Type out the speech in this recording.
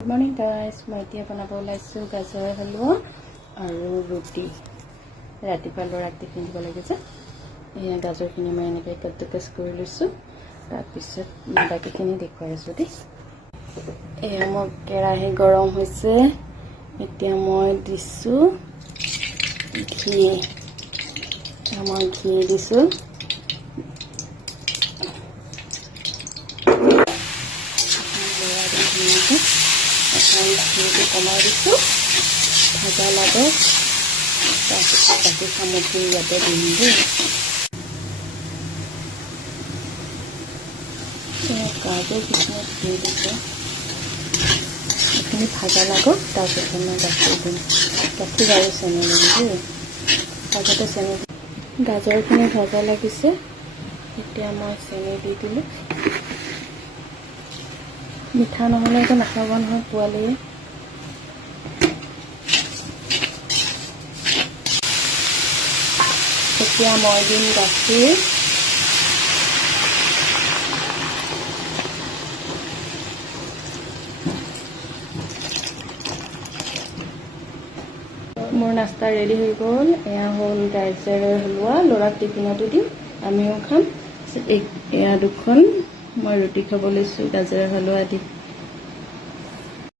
Good morning guys, মই এতিয়া বনাব ওলাইছোঁ গাজৰৰ হালৱা আৰু ৰুটি। ৰাতিপুৱা ল'ৰাক টিফিন দিব লাগে যে এয়া গাজৰখিনি মই এনেকৈ কাট কৰি লৈছোঁ। তাৰপিছত বাকীখিনি দেখুৱাই আছোঁ দেই। এয়া মোৰ কেৰাহী গৰম হৈছে, এতিয়া মই দিছোঁ ঘি। মই ঘি দিছোঁ। ঘিটো কমাই দিছোঁ, ভাজা লাগক। তাৰপিছত বাকী সামগ্ৰী ইয়াতে দিম দেই। গাজৰ কিছুমান ঘি দিছোঁ, এইখিনি ভাজা লাগক। তাৰপিছত মই গাখীৰ দিম, গাখীৰ আৰু চেনি দিম দেই। আগতে চেনি, গাজৰখিনি ভাজা লাগিছে, এতিয়া মই চেনি দি দিলোঁ। মিঠা নহ'লে একো নাখাব নহয় পোৱালীয়ে। এতিয়া মই দিম গাখীৰ। মোৰ নাস্তা ৰেডি হৈ গ'ল। এয়া হ'ল গাজৰৰ হালৱা, ল'ৰাক টিফিনতো দিম, আমিও খাম। এয়া দুখন মই ৰুটি খাব লৈছোঁ গাজৰৰ হালৱা দি।